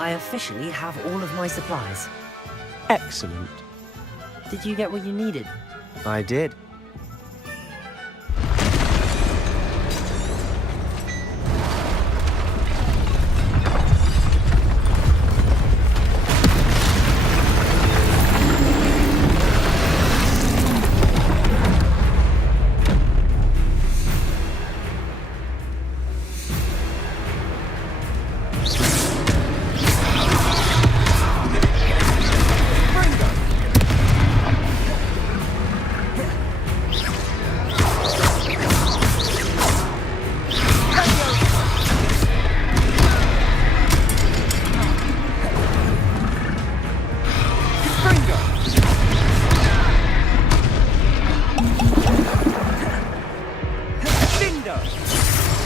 I officially have all of my supplies. Excellent. Did you get what you needed? I did.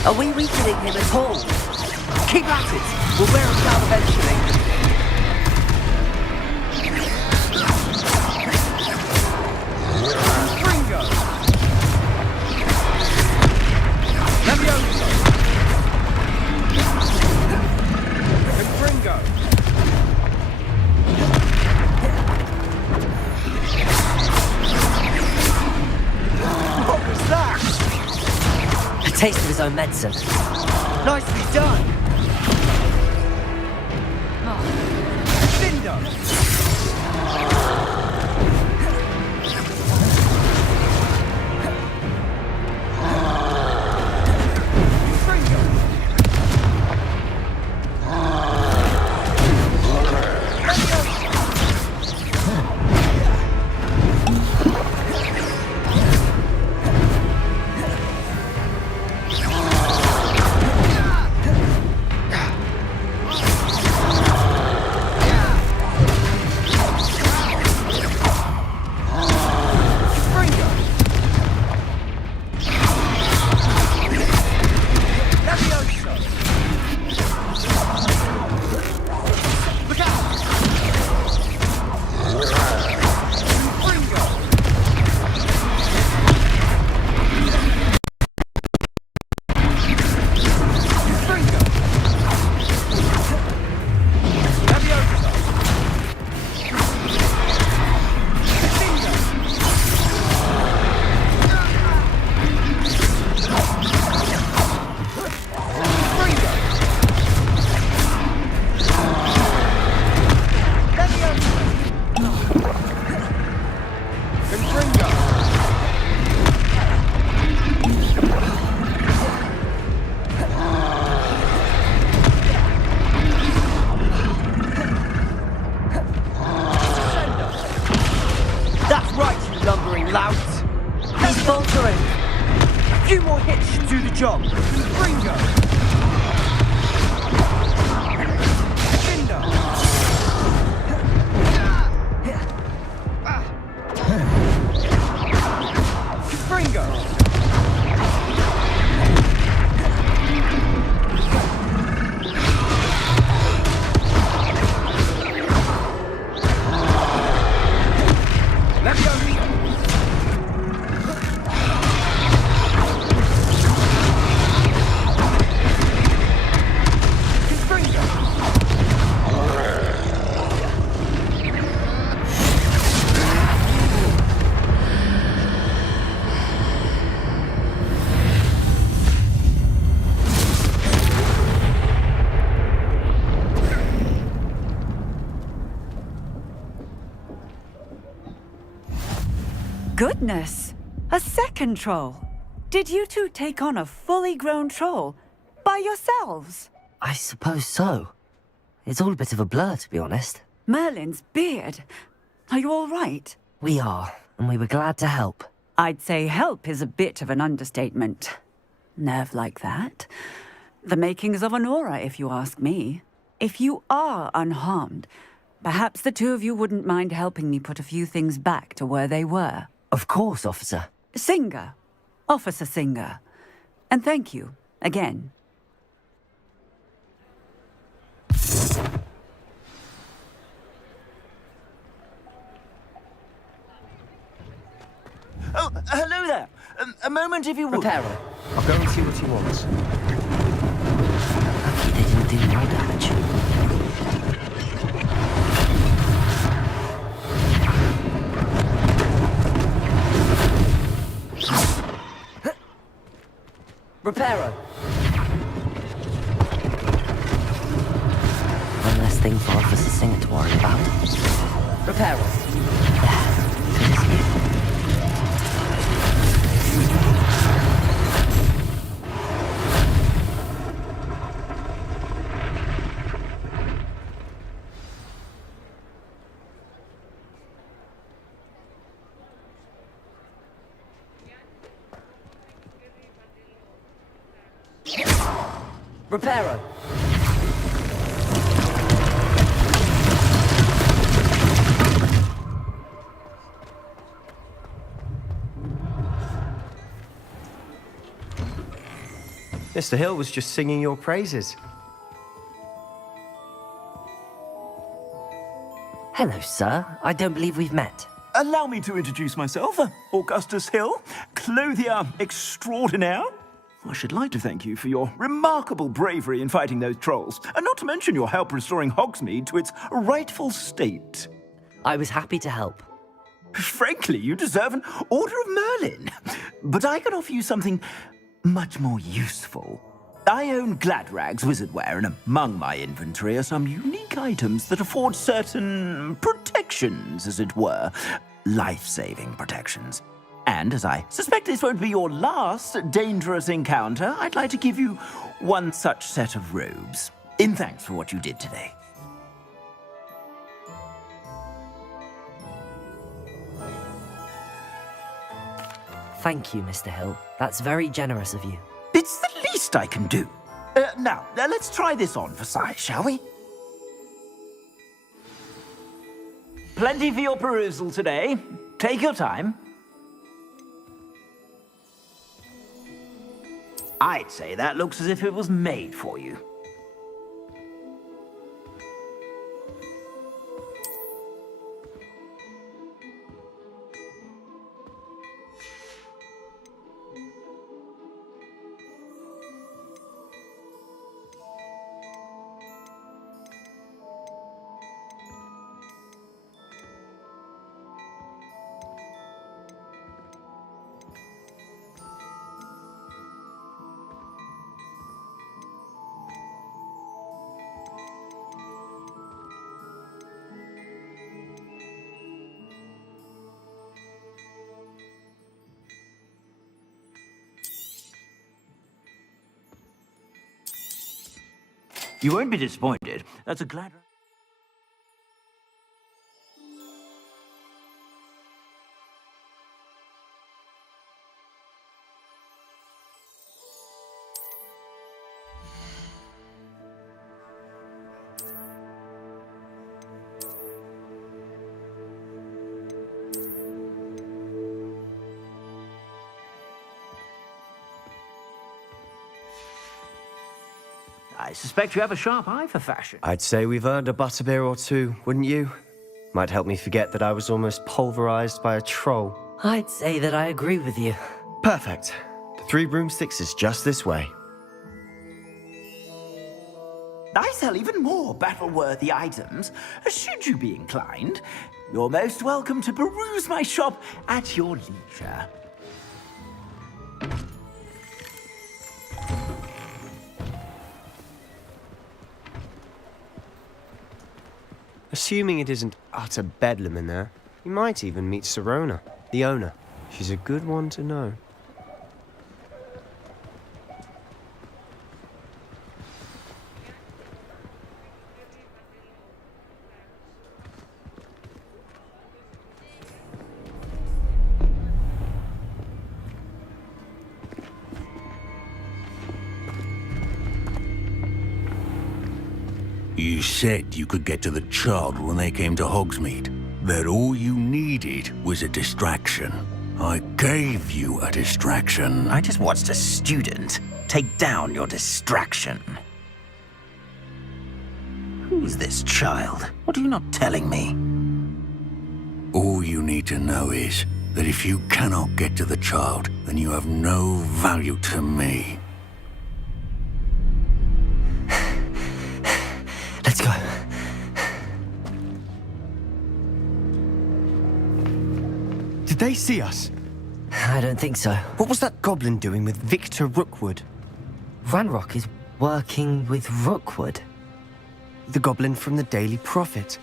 Are we weakening him at all? Keep at it! We'll wear him down eventually. Ringo! Levioso! Ringo! What was that? A taste of his own medicine. Nicely done! Cinder! Job. Ringo. Cinder. Ringo. Levioso. Goodness! A second troll! Did you two take on a fully grown troll by yourselves? I suppose so. It's all a bit of a blur, to be honest. Merlin's beard. Are you all right? We are, and we were glad to help. I'd say help is a bit of an understatement. Nerve like that. The makings of an aura, if you ask me. If you are unharmed, perhaps the two of you wouldn't mind helping me put a few things back to where they were. Of course, officer. Singer. Officer Singer. And thank you, again. Oh, hello there. A moment if you would. Reparo. I'll go and see what he wants. Lucky they didn't do more damage. Reparo. One less thing for Officer Singer to worry about. Reparo. Good as new. Reparo. Mr. Hill was just singing your praises. Hello, sir. I don't believe we've met. Allow me to introduce myself, Augustus Hill, clothier extraordinaire. I should like to thank you for your remarkable bravery in fighting those trolls, and not to mention your help restoring Hogsmeade to its rightful state. I was happy to help. Frankly, you deserve an Order of Merlin. But I can offer you something much more useful. I own Gladrag's wizardware, and among my inventory are some unique items that afford certain protections, as it were. Life-saving protections. And as I suspect this won't be your last dangerous encounter, I'd like to give you one such set of robes, in thanks for what you did today. Thank you, Mr. Hill. That's very generous of you. It's the least I can do. Now, let's try this on for size, shall we? Plenty for your perusal today. Take your time. I'd say that looks as if it was made for you. You won't be disappointed. That's a glad... I suspect you have a sharp eye for fashion. I'd say we've earned a butterbeer or two, wouldn't you? Might help me forget that I was almost pulverized by a troll. I'd say that I agree with you. Perfect. The 3 broomsticks is just this way. I sell even more battle-worthy items. Should you be inclined, you're most welcome to peruse my shop at your leisure. Assuming it isn't utter bedlam in there, you might even meet Serona, the owner. She's a good one to know. You said you could get to the child when they came to Hogsmeade. That all you needed was a distraction. I gave you a distraction. I just watched a student take down your distraction. Who's this child? What are you not telling me? All you need to know is that if you cannot get to the child, then you have no value to me. Let's go. Did they see us? I don't think so. What was that goblin doing with Victor Rookwood? Ranrock is working with Rookwood. The goblin from the Daily Prophet.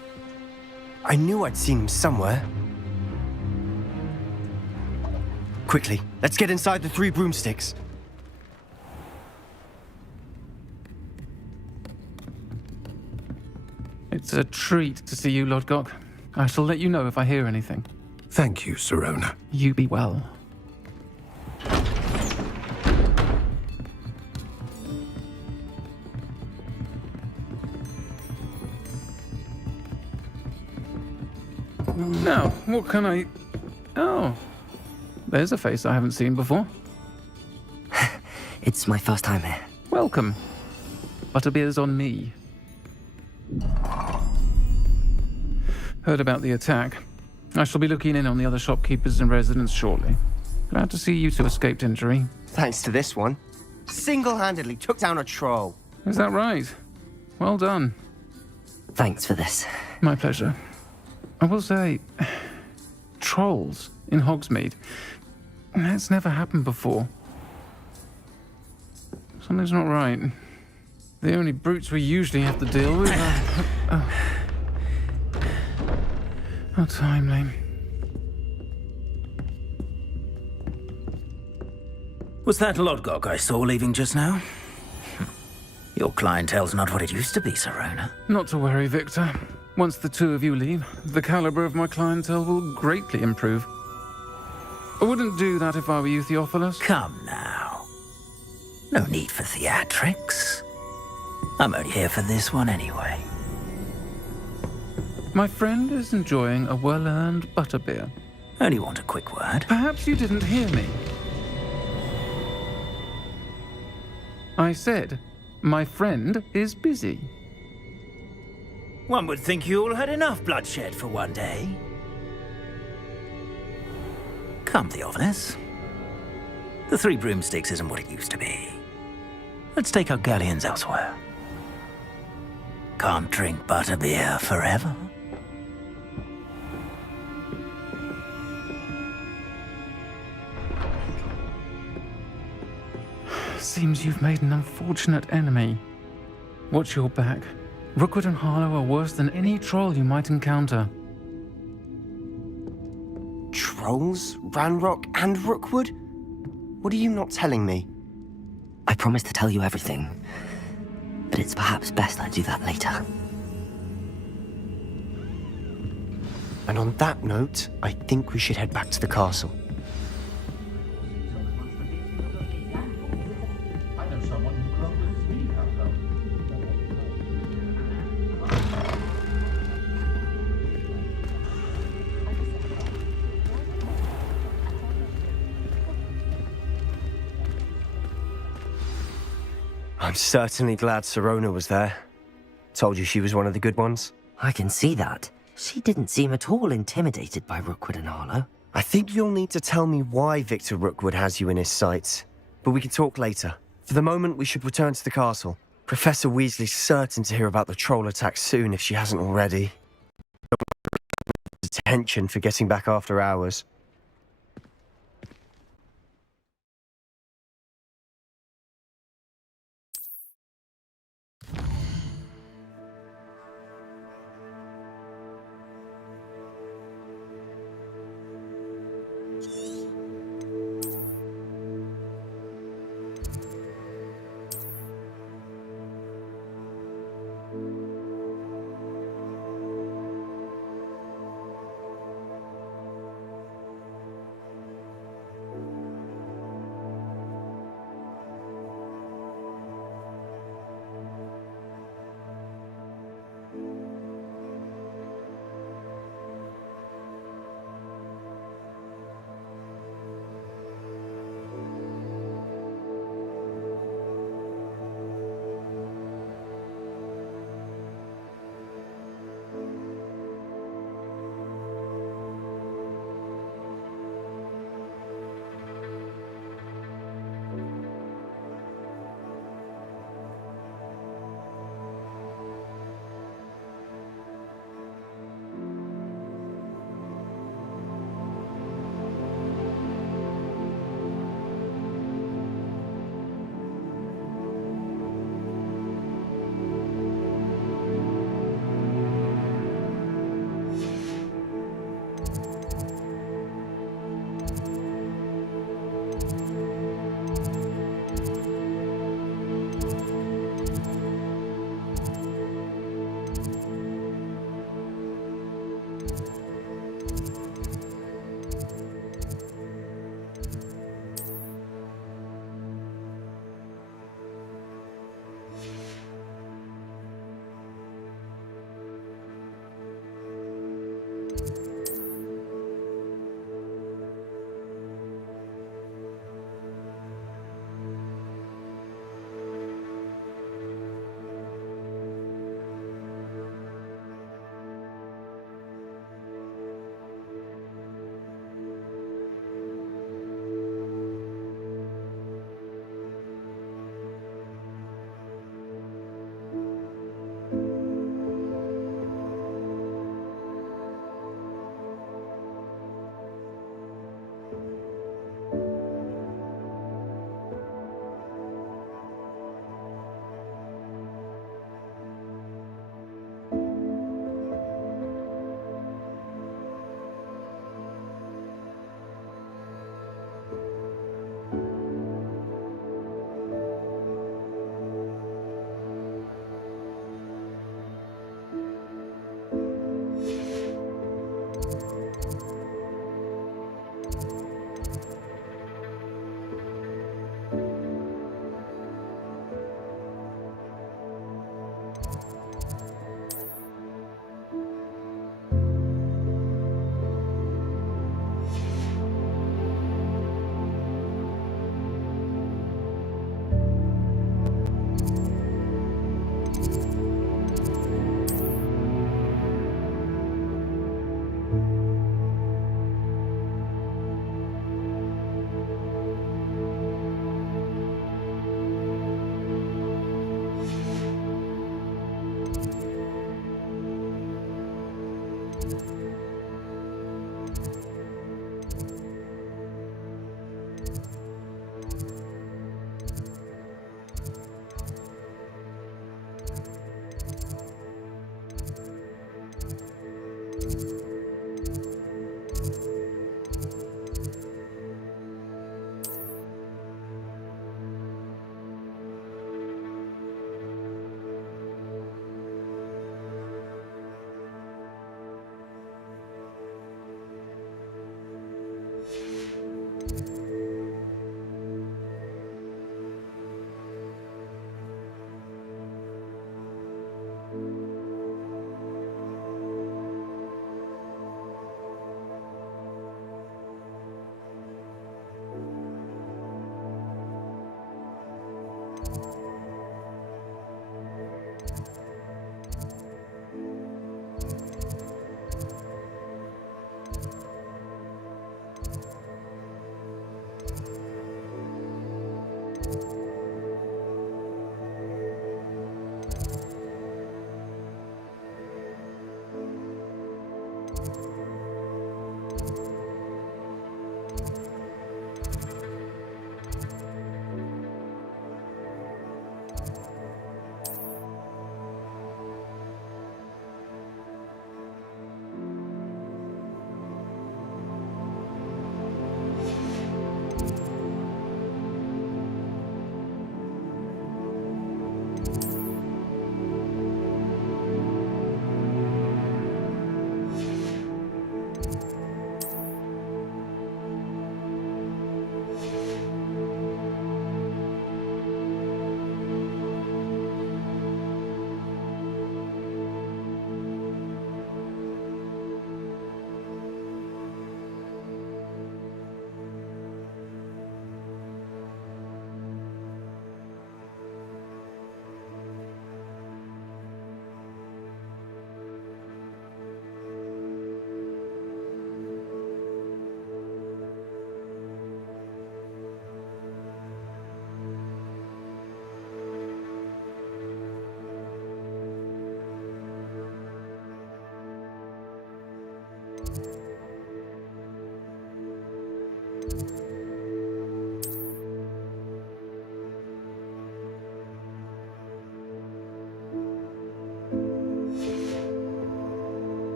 I knew I'd seen him somewhere. Quickly, let's get inside the three broomsticks. It's a treat to see you, Lodgok. I shall let you know if I hear anything. Thank you, Sirona. You be well. Now, what can I... Oh, there's a face I haven't seen before. It's my first time here. Welcome. Butterbeer's on me. Heard about the attack. I shall be looking in on the other shopkeepers and residents shortly. Glad to see you two escaped injury. Thanks to this one. Single-handedly took down a troll. Is that right? Well done. Thanks for this. My pleasure. I will say, trolls in Hogsmeade. That's never happened before. Something's not right. The only brutes we usually have to deal with are... How timely. Was that Lodgok I saw leaving just now? Your clientele's not what it used to be, Sirona. Not to worry, Victor. Once the two of you leave, the caliber of my clientele will greatly improve. I wouldn't do that if I were you, Theophilus. Come now. No need for theatrics. I'm only here for this one anyway. My friend is enjoying a well-earned butterbeer. Only want a quick word. Perhaps you didn't hear me. I said, my friend is busy. One would think you all had enough bloodshed for one day. Come, Theophilus. The Three Broomsticks isn't what it used to be. Let's take our galleons elsewhere. Can't drink butterbeer forever. Seems you've made an unfortunate enemy. Watch your back. Rookwood and Harlow are worse than any troll you might encounter. Trolls? Ranrock and Rookwood? What are you not telling me? I promised to tell you everything, but it's perhaps best I do that later. And on that note, I think we should head back to the castle. I'm certainly glad Sirona was there. Told you she was one of the good ones. I can see that. She didn't seem at all intimidated by Rookwood and Harlow. I think you'll need to tell me why Victor Rookwood has you in his sights. But we can talk later. For the moment, we should return to the castle. Professor Weasley's certain to hear about the troll attack soon if she hasn't already. Detention for getting back after hours.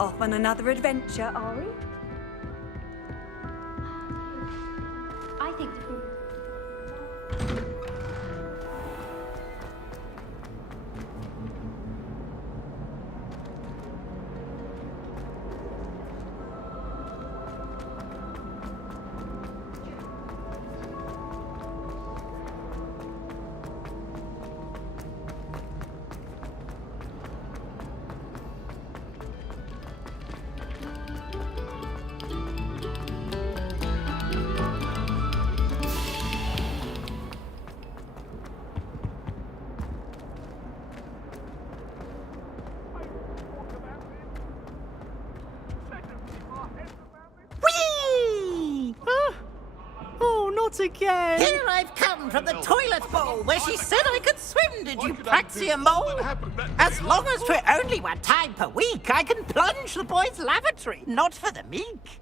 Off on another adventure, are we? I think Not again! Here I've come from the toilet bowl where she said I could swim, did you praxia mole? As long as 'twere only 1 time per week, I can plunge the boys' lavatory, not for the meek.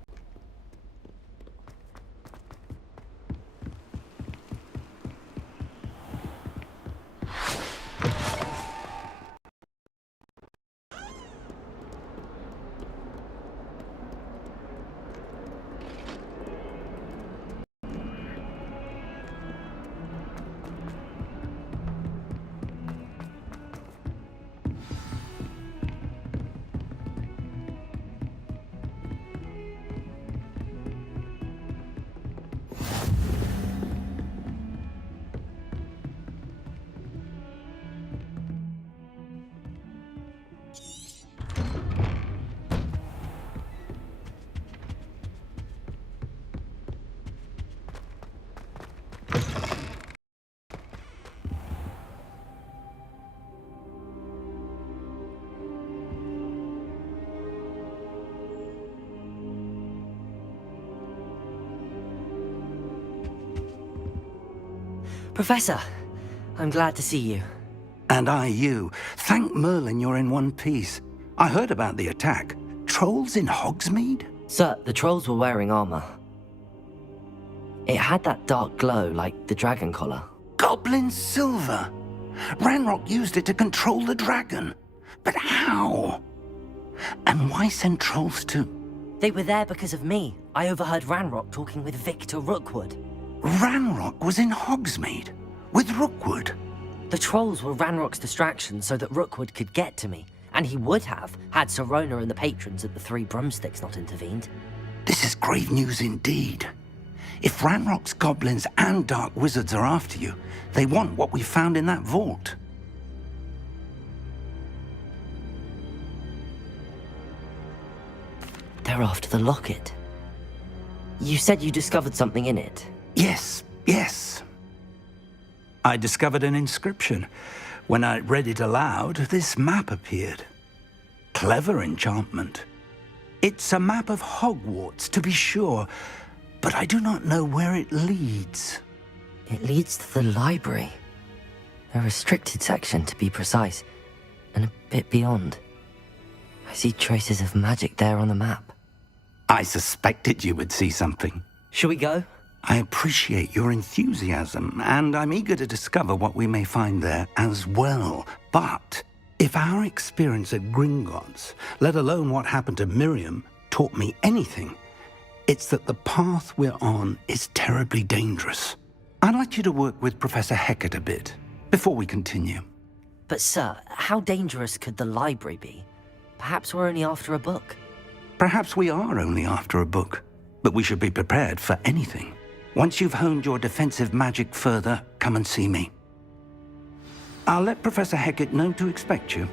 Professor, I'm glad to see you. And I you. Thank Merlin you're in one piece. I heard about the attack. Trolls in Hogsmeade? Sir, the trolls were wearing armor. It had that dark glow like the dragon collar. Goblin silver! Ranrock used it to control the dragon. But how? And why send trolls to... They were there because of me. I overheard Ranrock talking with Victor Rookwood. Ranrock was in Hogsmeade? With Rookwood? The trolls were Ranrock's distraction so that Rookwood could get to me. And he would have, had Sirona and the patrons at the Three Broomsticks not intervened. This is grave news indeed. If Ranrock's goblins and dark wizards are after you, they want what we found in that vault. They're after the locket. You said you discovered something in it. Yes, yes. I discovered an inscription. When I read it aloud, this map appeared. Clever enchantment. It's a map of Hogwarts, to be sure, but I do not know where it leads. It leads to the library. A restricted section, to be precise, and a bit beyond. I see traces of magic there on the map. I suspected you would see something. Shall we go? I appreciate your enthusiasm, and I'm eager to discover what we may find there as well. But if our experience at Gringotts, let alone what happened to Miriam, taught me anything, it's that the path we're on is terribly dangerous. I'd like you to work with Professor Hecat a bit, before we continue. But sir, how dangerous could the library be? Perhaps we're only after a book. Perhaps we are only after a book, but we should be prepared for anything. Once you've honed your defensive magic further, come and see me. I'll let Professor Hecat know to expect you.